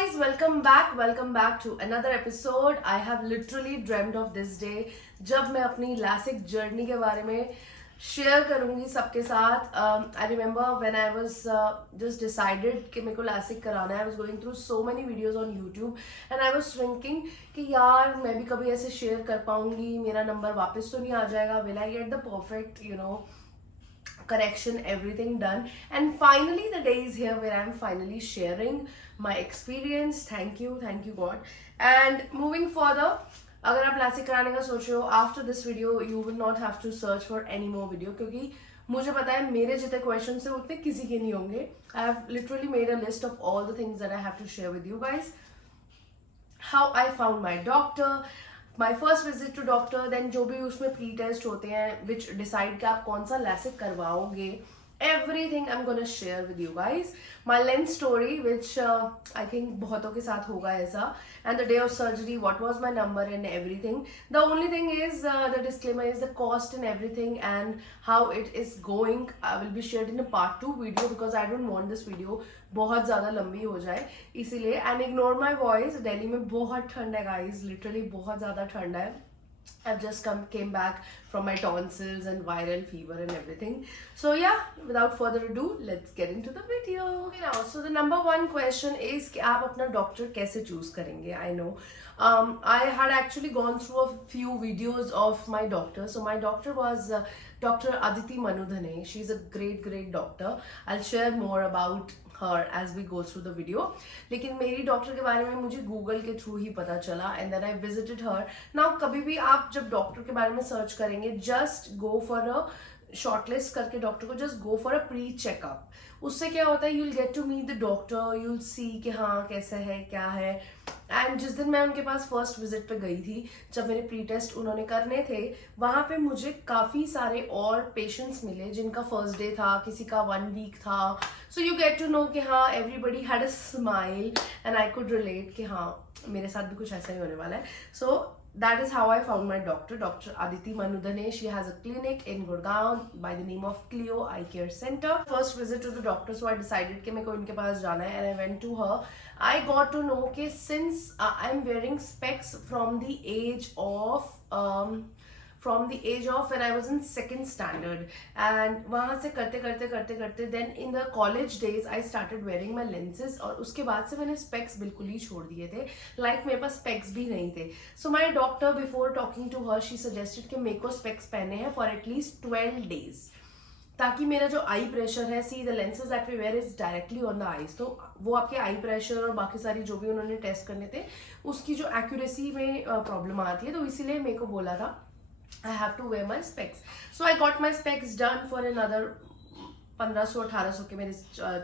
guys, welcome back to another episode. I have literally dreamt of this day जब मैं अपनी LASIK journey के बारे में शेयर करूंगी सबके साथ. I remember when I was just decided कि मेरे को LASIK कराना है. I was going through so many videos on YouTube and I was thinking कि यार मैं भी कभी ऐसे शेयर कर पाऊंगी, मेरा नंबर वापस तो नहीं आ जाएगा, will I get the perfect correction, everything done. And finally the day is here where I'm finally sharing my experience. Thank you God. And moving further, अगर आप LASIK कराने का सोच रहे हो, after this video you will not have to search for any more video, क्योंकि मुझे पता है मेरे जितने क्वेश्चन है उतने किसी के नहीं होंगे. I have literally made a list of all the things that I have to share with you guys. How I found my doctor, my first visit to doctor, then जो भी उसमें प्री टेस्ट होते हैं which decide कि आप कौन सा LASIK करवाओगे, everything I'm gonna share with you guys. My lens story which I think बहुतों के साथ होगा ऐसा, and the day of surgery, what was my number and everything. The only thing is the disclaimer is the cost and everything and how it is going will be shared in a part 2 video because I don't want this video बहुत ज़्यादा लंबी हो जाए इसीलिए. And ignore my voice, Delhi में बहुत ठंड है guys, literally बहुत ज़्यादा ठंड है. I've just came back from my tonsils and viral fever and everything. So yeah, without further ado, let's get into the video. Okay, now, so the number one question is कि आप अपना doctor कैसे choose करेंगे. I know I had actually gone through a few videos of my doctor. So my doctor was Dr. Aditi Manudhane. She's a great doctor. I'll share more about her as we go through the video. लेकिन मेरी doctor के बारे में मुझे Google के through ही पता चला and then I visited her. Now कभी भी आप जब डॉक्टर के बारे में सर्च करेंगे, just go for a shortlist करके डॉक्टर को just go for a pre checkup. उससे क्या होता है, you'll get to meet the doctor, you'll see कि हाँ कैसा है क्या है. एंड जिस दिन मैं उनके पास फर्स्ट विजिट पे गई थी, जब मेरे प्री टेस्ट उन्होंने करने थे, वहाँ पे मुझे काफ़ी सारे और पेशेंट्स मिले जिनका फर्स्ट डे था, किसी का 1 वीक था. So you get to know कि हाँ everybody had a smile and I could relate कि हाँ मेरे साथ भी कुछ ऐसा ही होने वाला है. सो that is how I found my doctor, Dr. Aditi Manudhane. She has a clinic in Gurgaon by the name of Clio Eye Care Center. First visit to the doctor, so I decided कि मेरे को इनके पास जाना है and I went to her. I got to know कि since I'm wearing specs from the age of when I was in second standard, and वहाँ से करते then in the college days I started wearing my lenses, और उसके बाद से मैंने specs बिल्कुल ही छोड़ दिए थे. Like मेरे पास specs भी नहीं थे. So my doctor, before talking to her, she suggested कि मेरे को specs पहने हैं for at least 12 days, ताकि मेरा जो आई प्रेशर है, see the lenses that we wear is directly on the eyes, तो वो आपके आई प्रेशर और बाकी सारी जो भी उन्होंने टेस्ट करने थे उसकी जो एक्यूरेसी में प्रॉब्लम आती है, तो इसीलिए मेरे को बोला था I have to wear my specs. So I got my specs done for another 1500-1800 के मेरे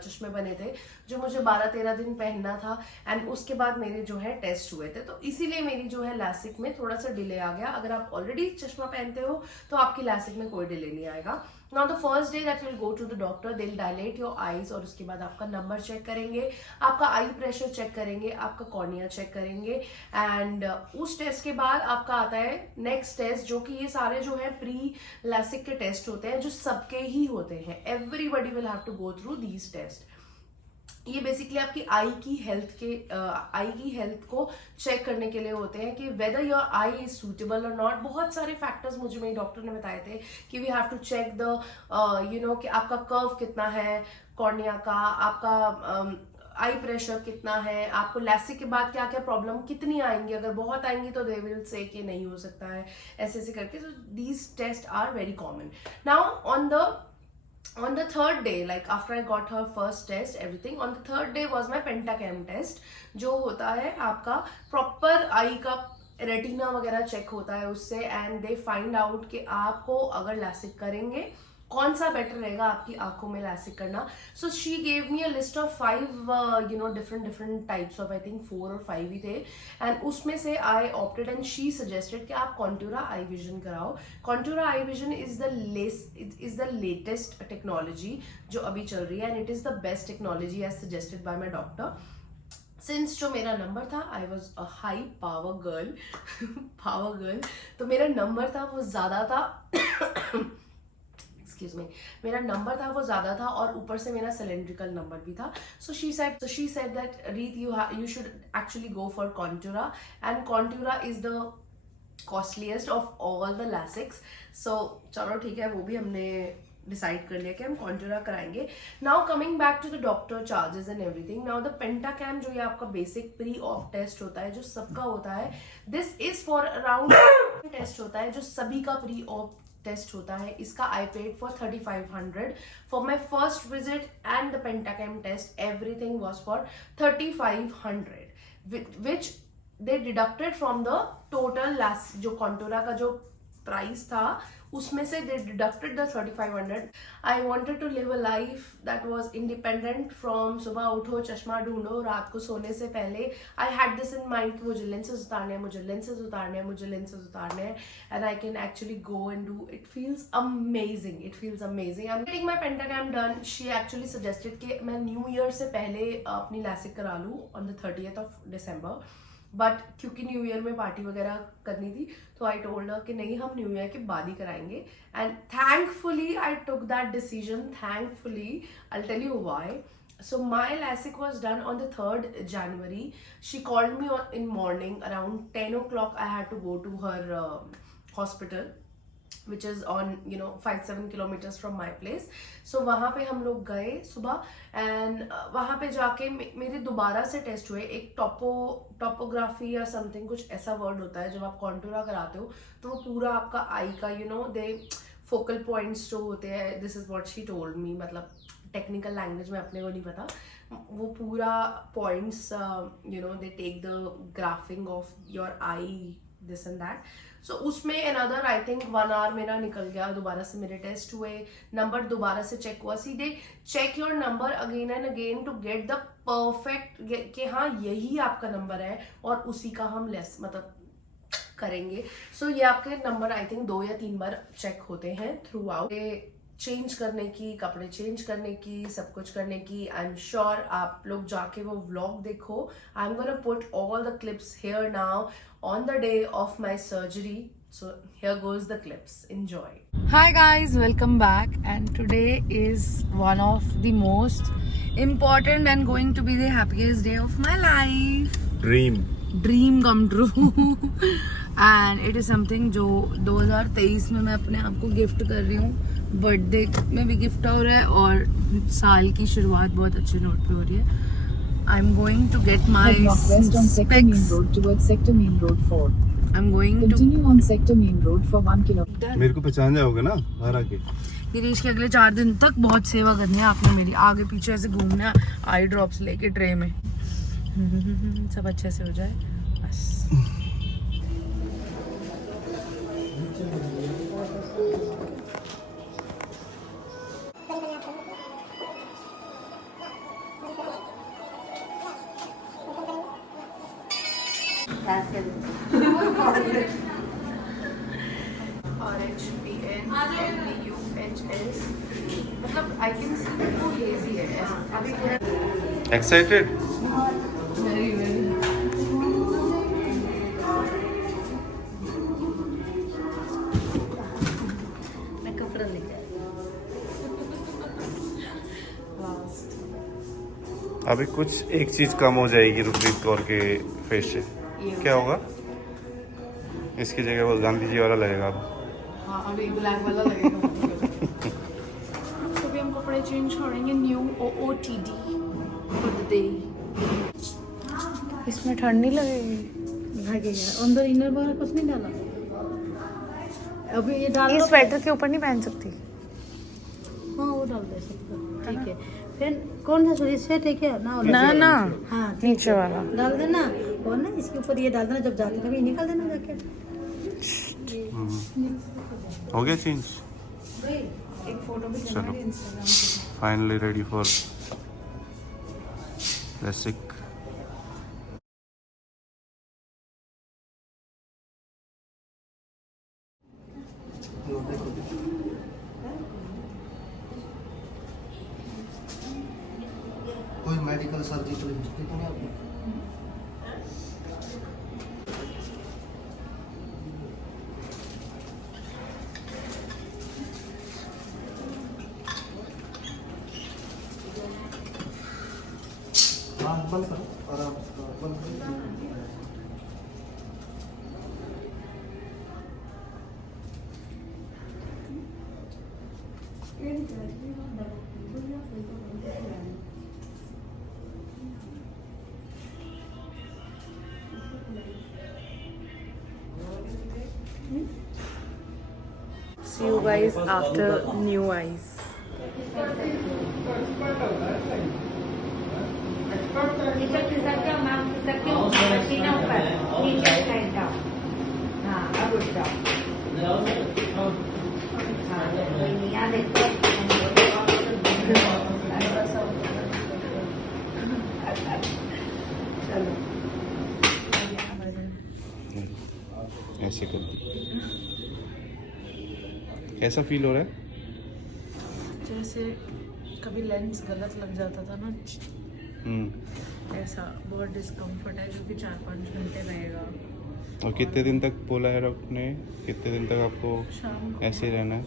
चश्मे बने थे जो मुझे 12-13 दिन पहनना था. एंड उसके बाद मेरे जो है टेस्ट हुए थे, तो इसीलिए मेरी जो है LASIK में थोड़ा सा डिले आ गया. अगर आप ऑलरेडी चश्मा पहनते हो तो आपकी LASIK में कोई डिले नहीं आएगा. Now the first day that you'll go to the doctor, they'll dilate your eyes और उसके बाद आपका नंबर चेक करेंगे, आपका आई प्रेशर चेक करेंगे, आपका कॉर्निया चेक करेंगे. एंड उस टेस्ट के बाद आपका आता है नेक्स्ट टेस्ट, जो कि ये सारे जो है प्री LASIK के टेस्ट होते हैं जो सबके ही होते हैं. Everybody will have to go through these test. ये बेसिकली आपकी आई की हेल्थ को चेक करने के लिए होते हैं कि whether your I is suitable और नॉट. बहुत सारे फैक्टर्स मुझे मेरी डॉक्टर ने बताए थे कि we have to check the कि आपका कर्व कितना है कॉर्निया का, आपका आई प्रेशर कितना है, आपको LASIK के बाद क्या क्या प्रॉब्लम कितनी आएंगी. अगर बहुत आएंगी तो दे विल से कि नहीं हो सकता है, ऐसे करके. So these test are very common. Now on the third day, like after I got her first test, everything, on the third day was my pentacam test, जो होता है आपका प्रॉपर आई का रेटिना वगैरह चेक होता है उससे. एंड दे फाइंड आउट कि आपको अगर LASIK करेंगे कौन सा बेटर रहेगा आपकी आंखों में LASIK करना. So she gave me a list of 5 different types of, I think 4 और 5 ही थे. एंड उसमें से I opted and she suggested कि आप कॉन्टूरा आई विजन कराओ. Contoura eye vision is the latest technology जो अभी चल रही है, and it is the best technology as suggested by my doctor. Since जो मेरा नंबर था, I was a high power girl तो मेरा नंबर था वो ज़्यादा था एक्सक्यूज मी, मेरा नंबर था वो ज़्यादा था और ऊपर से मेरा सिलेंड्रिकल नंबर भी था. So she said that Reet you should actually go for Contoura, and Contoura is the costliest of all the LASIKs. So चलो ठीक है, वो भी हमने डिसाइड कर लिया कि हम कॉन्टूरा कराएंगे. Now coming back to the doctor charges and everything. Now the Pentacam जो ये आपका बेसिक प्री ऑप टेस्ट होता है जो सबका होता है, this is for around test होता है जो सभी का प्री ऑप टेस्ट होता है. इसका I paid for 3500 for my first visit, and the Pentacam test everything was for 3500 which they deducted from the total जो कॉन्टूरा का जो प्राइस था उसमें से they deducted the 3500. I wanted to live a life that was independent from सुबह उठो चश्मा ढूंढो रात को सोने से पहले. I had this in mind कि मुझे लेंसेज उतारने हैं, मुझे लेंसेज उतारने हैं, मुझे लेंसेज उतारने हैं, and I can actually go and do. It feels amazing, it feels amazing. I am getting my pentagram done. She actually suggested कि मैं न्यू ईयर से पहले अपनी लैसिक करा लूँ on the 30th of December. But क्योंकि new year में party वगैरह करनी थी तो आई टोल्ड हर कि नहीं, हम न्यू ईयर के बाद ही कराएंगे. And thankfully I took that decision. Thankfully I will tell you why. So my LASIK was done on the 3rd January. She called me in morning around 10 o'clock. I had to go to her hospital, which is on 5-7 kilometers from my place. So वहाँ पे हम लोग गए सुबह, and वहाँ पे जाके मेरे दोबारा से टेस्ट हुए. एक टोपोग्राफी या समथिंग कुछ ऐसा वर्ड होता है जब आप कॉन्टूरा कराते हो तो वो पूरा आपका आई का दे फोकल पॉइंट्स जो होते हैं, this is what she told me. मतलब टेक्निकल लैंग्वेज में अपने को नहीं पता, वो पूरा points they take the grafting of your eye this and that. So उसमें अनदर आई थिंक 1 hour मेरा निकल गया. दोबारा से मेरे टेस्ट हुए, नंबर दोबारा से चेक हुआ. सीधे check your number again and again to get the perfect कि हाँ यही आपका नंबर है और उसी का हम लेस मतलब करेंगे. सो ये आपके नंबर आई थिंक 2 या 3 बार चेक होते हैं थ्रू आउट. चेंज करने की, कपड़े चेंज करने की, सब कुछ करने की. आई एम श्योर आप लोग जाके वो व्लॉग देखो. I am gonna put all the clips here now on the day of my surgery. So here goes the clips. Enjoy. Hi guys, welcome back, and today is one of the most important and going to be the happiest day of my life. Dream come true. And it is something जो 2023 में मैं अपने आप को gift कर रही हूँ. Birthday में भी गिफ्ट हो रहा है और साल की शुरुआत बहुत अच्छे नोट पे हो रही है. I'm going to get my northwest on sector main road towards sector main road 4. I'm going Continue on sector main road for 1 kilometer. मेरे को पहचान जाओगे ना बाहर आके. गिरीश के अगले 4 दिन तक बहुत सेवा करनी है आपने मेरी. आगे पीछे ऐसे घूमना, आई ड्रॉप्स लेके ट्रे में. सब अच्छे से हो जाए बस. RHPNLUHS. मतलब I can see that वो hazy है. अभी थोड़ा एक्साइटेड. very मैं कपड़ा लेके अभी कुछ एक चीज कम हो जाएगी रुपरीत कौर के फेस से. क्या होगा? इसकी जगह वो गांधी जी वाला लगेगा. हाँ, अभी ब्लैक वाला लगेगा. तो भी हम कपड़े चेंज करेंगे. New OOTD for the day. इसमें ठंड नहीं लगेगी. लगेगा. अंदर इनर बाहर कुछ नहीं डाला. अभी ये डाल. इस स्वेटर के ऊपर नहीं पहन सकती. हाँ वो डाल दे सकते. ठीक है. फिर कौन सा सूरी सेट है क्या? ना हाँ नीचे वाला डाल देना. और ना इसके ऊपर ये डाल देना. जब जाते कभी निकाल देना जैकेट. हो गया चेंज. एक फोटो भी चलो फाइनली रेडी फॉर LASIK. कोई मेडिकल सर्जिकल हिस्ट्री तो नहीं आपकी? See you guys after new eyes. नीचे खिसक जाओ मैम, खिसक के पसीना ऊपर नीचे साइड जाओ। हाँ अब उठ जाओ। हाँ कोई नहीं, यहाँ देखो चलो ऐसे कर दो। कैसा फील हो रहा है? जैसे कभी लेंस गलत लग जाता था ना, ऐसा बहुत डिस्कम्फर्ट है, जो कि 4-5 घंटे रहेगा। और कितने दिन तक बोला है डॉक्टर ने? कितने दिन तक आपको शाम को ऐसे ही रहना है?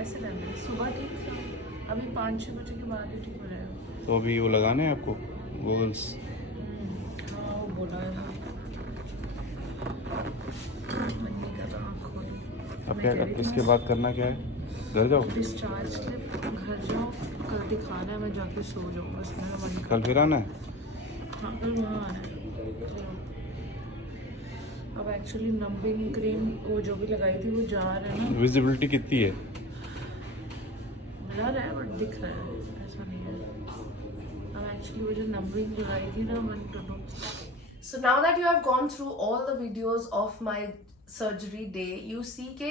ऐसे रहना है, सुबह ठीक था, अभी 5-6 बजे के बाद ही ठीक हो जाएगा। तो अभी वो लगाना है आपको गोगल्स? हाँ वो बोला है, मन नहीं कर रहा आँख खोलने। अब क्या इसके बाद करना क्या है? घर जाओ? डिस्चार्ज स्लिप, घर जाओ, कल दिखाना है, मैं जाके सो जाऊँ बस, मेरा मन कल फिर आना है? हाँ कल वहाँ आना है। अब एक्चुअली नंबिंग क्रीम वो जो भी लगाई थी वो जा रहा है ना, विजिबिलिटी कितनी है? मिला रहा है बट दिख रहा है, ऐसा नहीं है। अब एक्चुअली वो जो नंबिंग लगाई थी ना, one two do. So now that you have gone through all the videos of my surgery day, you see के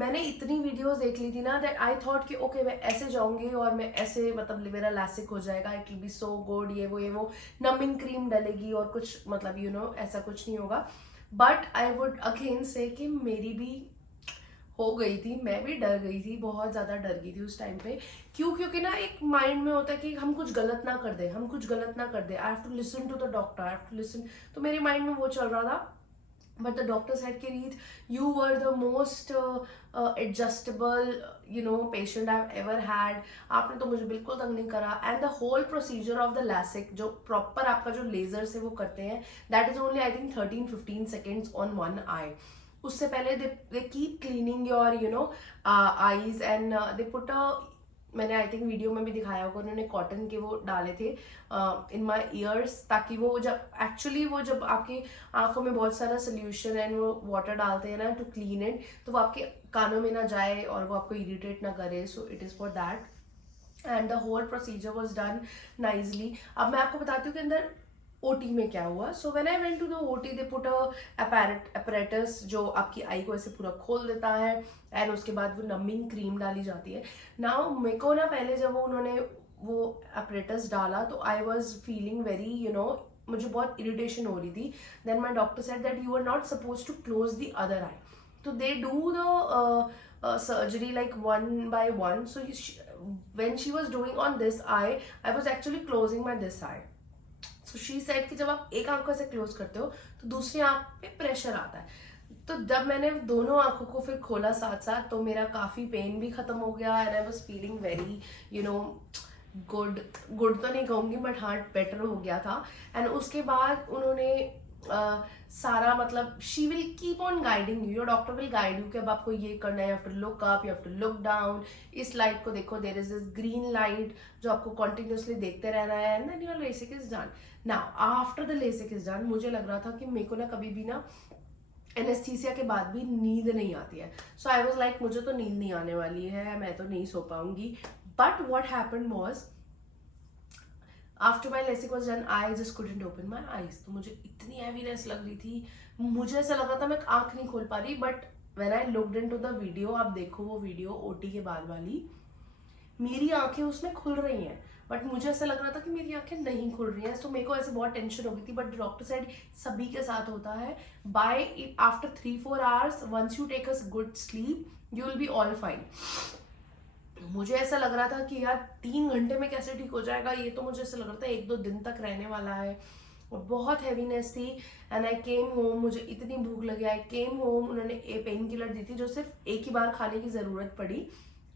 मैंने इतनी वीडियोस देख ली थी ना, that I thought कि ओके मैं ऐसे जाऊंगी और मैं ऐसे मतलब मेरा लैसिक हो जाएगा, it will be so good, ये वो नमिंग क्रीम डलेगी और कुछ मतलब यू नो ऐसा कुछ नहीं होगा। बट आई वुड अगेन से कि मेरी भी हो गई थी, मैं भी डर गई थी, बहुत ज़्यादा डर गई थी उस टाइम पे। क्योंकि ना एक माइंड में होता है कि हम कुछ गलत ना कर दे, हम कुछ गलत ना कर दे, I have to listen to the doctor, I have to listen. तो मेरे माइंड में वो चल रहा था। बट द डॉक्टर सेड कि Reet, you were the most adjustable patient I have ever had. आपने तो मुझे बिल्कुल तंग नहीं करा। And the whole procedure of the LASIK, जो प्रॉपर आपका जो लेजर से वो करते हैं, that is only I think 13-15 seconds on one eye. उससे पहले they keep cleaning your eyes and they put मैंने आई थिंक वीडियो में भी दिखाया होगा, उन्होंने कॉटन के वो डाले थे इन माई ईयर्स, ताकि वो जब एक्चुअली वो जब आपकी आंखों में बहुत सारा सोल्यूशन एंड वो वाटर डालते हैं ना टू क्लीन इट, तो वो आपके कानों में ना जाए और वो आपको इरिटेट ना करे। So it is for that and the whole procedure was done nicely. अब मैं आपको बताती हूँ कि अंदर ओटी में क्या हुआ। So when I went to the OT, they put apparatus जो आपकी आई को ऐसे पूरा खोल देता है एंड उसके बाद वो नमिंग क्रीम डाली जाती है। नाउ मेरे को ना पहले जब उन्होंने वो अपैरेटस डाला तो आई वॉज फीलिंग वेरी मुझे बहुत इरिटेशन हो रही थी। Then my doctor said that you are not suppose to close the other eye, तो they do the surgery like one by one. So when she was doing on this eye, I was actually closing my this eye. So she said कि जब आप एक आंख को ऐसे close करते हो तो दूसरी आंख पे प्रेशर आता है। तो जब मैंने दोनों आंखों को फिर खोला साथ साथ, तो मेरा काफ़ी पेन भी ख़त्म हो गया and I was feeling very good तो नहीं कहूँगी बट हार्ट बेटर हो गया था। एंड उसके बाद उन्होंने सारा मतलब she will keep on guiding you, your doctor will guide you कि अब आपको ये करना है, you have to look up, you have to look down. इस लाइट को देखो, there is this green light जो आपको कॉन्टिन्यूसली देखते रहना है, and then your LASIK is done. Now after the LASIK is done, मुझे लग रहा था कि मेरे को ना कभी भी ना एनेस्थीसिया के बाद भी नींद नहीं आती है। सो आई वॉज लाइक मुझे तो नींद नहीं आने वाली है, मैं तो नहीं सो पाऊंगी। But what happened was after my LASIK was done, I just couldn't open my eyes. तो मुझे इतनी हैवीनेस लग रही थी, मुझे ऐसा लग रहा था मैं आंख नहीं खोल पा रही। But when I looked into the video, आप देखो वो वीडियो ओटी के बाद वाली, मेरी आंखें उसमें खुल रही हैं, बट मुझे ऐसा लग रहा था कि मेरी आंखें नहीं खुल रही हैं। सो मेरे को ऐसे बहुत टेंशन हो गई थी। बट डॉक्टर सेड सभी के साथ होता है, by after 3-4 hours once you take a good sleep you will be all fine. मुझे ऐसा लग रहा था कि यार 3 घंटे में कैसे ठीक हो जाएगा, ये तो मुझे ऐसा लग रहा था 1-2 दिन तक रहने वाला है। और बहुत हैवीनेस थी। एंड आई केम होम, मुझे इतनी भूख लगी, आई केम होम, उन्होंने पेन किलर दी थी जो सिर्फ एक ही बार खाने की ज़रूरत पड़ी।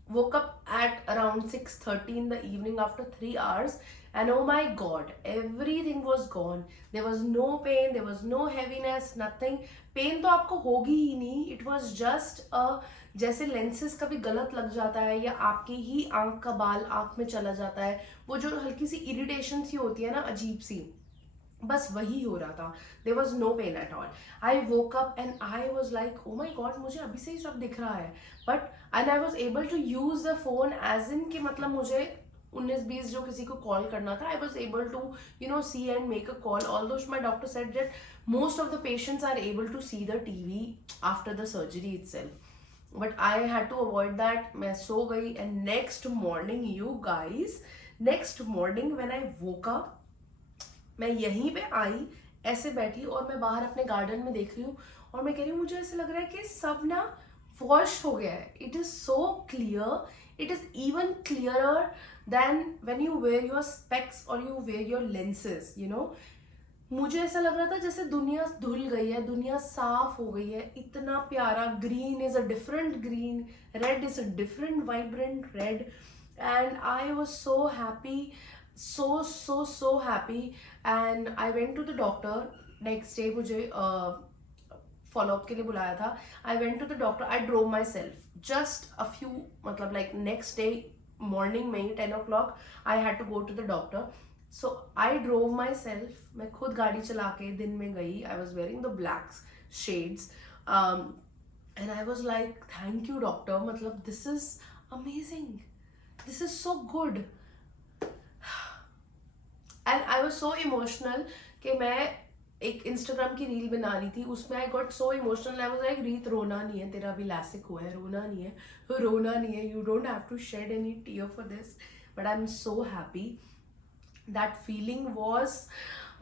woke up at around 6:30 in the evening after 3 hours and oh my god, everything was gone. There was no pain, there was no heaviness, nothing. Pain तो आपको होगी ही नहीं. It was just a, जैसे लेंसेज कभी गलत लग जाता है या आपकी ही आंख का बाल आंख में चला जाता है, वो जो हल्की सी इरिटेशन सी होती है ना, अजीब सी, बस वही हो रहा था. There was no pain at all. I woke up and I was like, oh my god, मुझे अभी से ही सब दिख रहा है. But and I was able to use the phone as in कि मतलब मुझे 19-20 जो किसी को कॉल करना था, I was able to see and make a call. Although my doctor said that most of the patients are able to see the TV after the surgery itself. But I had to avoid that. मैं सो गई and next morning, you guys, next morning when I woke up, मैं यहीं पे आई, ऐसे बैठी और मैं बाहर अपने गार्डन में देख रही हूँ और मैं कह रही हूँ मुझे ऐसे लग रहा है कि सब ना वॉश हो गया है. It is so clear, it is even clearer than when you wear your specs और you wear your lenses, you know. मुझे ऐसा लग रहा था जैसे दुनिया धुल गई है, दुनिया साफ हो गई है. इतना प्यारा. Green is a different green, red is a different vibrant red, and I was so happy, so happy. And I went to the doctor next day. मुझे follow up के लिए बुलाया था. I went to the doctor. I drove myself. Just a few, मतलब like next day morning में 10 o'clock I had to go to the doctor. So I drove myself. मैं खुद गाड़ी चला के दिन में गई. I was wearing the black shades. And I was like, thank you doctor. मतलब this is amazing. This is so good. And I was so emotional कि मैं एक इंस्टाग्राम की रील बना रही थी, उसमें I got so emotional. I was like, रीत रोना नहीं है, तेरा अभी लैसिक हुआ है, रोना नहीं है, रोना नहीं है, you don't have to shed any tear for this. But I am so happy. That feeling was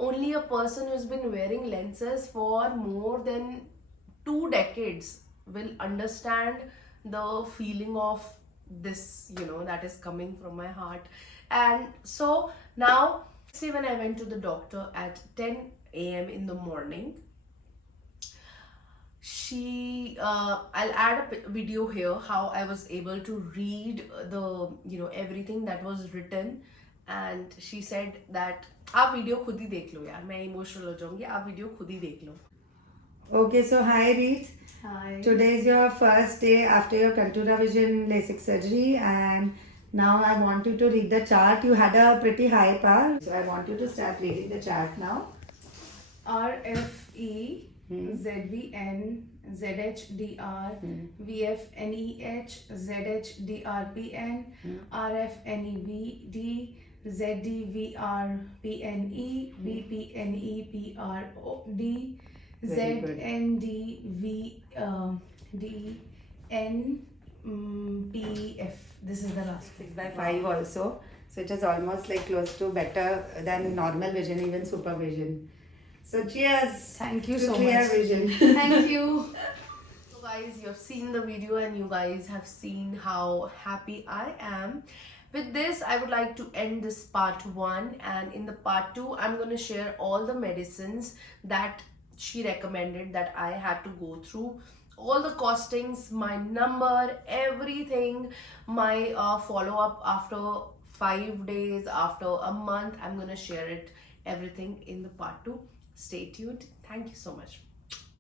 only a person who has been wearing lenses for more than 2 decades will understand the feeling of this, you know, that is coming from my heart. And so now, see, when I went to the doctor at 10 a.m. in the morning, I'll add a video here how I was able to read the, everything that was written, and she said that आप video खुद ही देख लो यार, मैं emotional हो जाऊंगी, आप video खुद ही देख लो. Okay, so hi Reet. Hi. Today is your first day after your Contura Vision LASIK surgery, and now I want you to read the chart. You had a pretty high power, so I want you to start reading the chart now. RFE, ZVN, ZHDR, VFNEH, ZHDRPN, RFNEBD, ZDVRPNE, BPNEPROD, Very good. ZNDVNPF. This is the last 6/5 also, so it is almost like close to better than normal vision, even supervision. So cheers. Thank you to so clear much. vision. Thank you. So guys, you have seen the video and you guys have seen how happy I am. With this, I would like to end this part 1, and in the part 2, I'm going to share all the medicines that she recommended that I had to go through. All the costings, my number, everything, my follow-up after 5 days, after a month. I'm going to share it, everything in the part 2. Stay tuned. Thank you so much.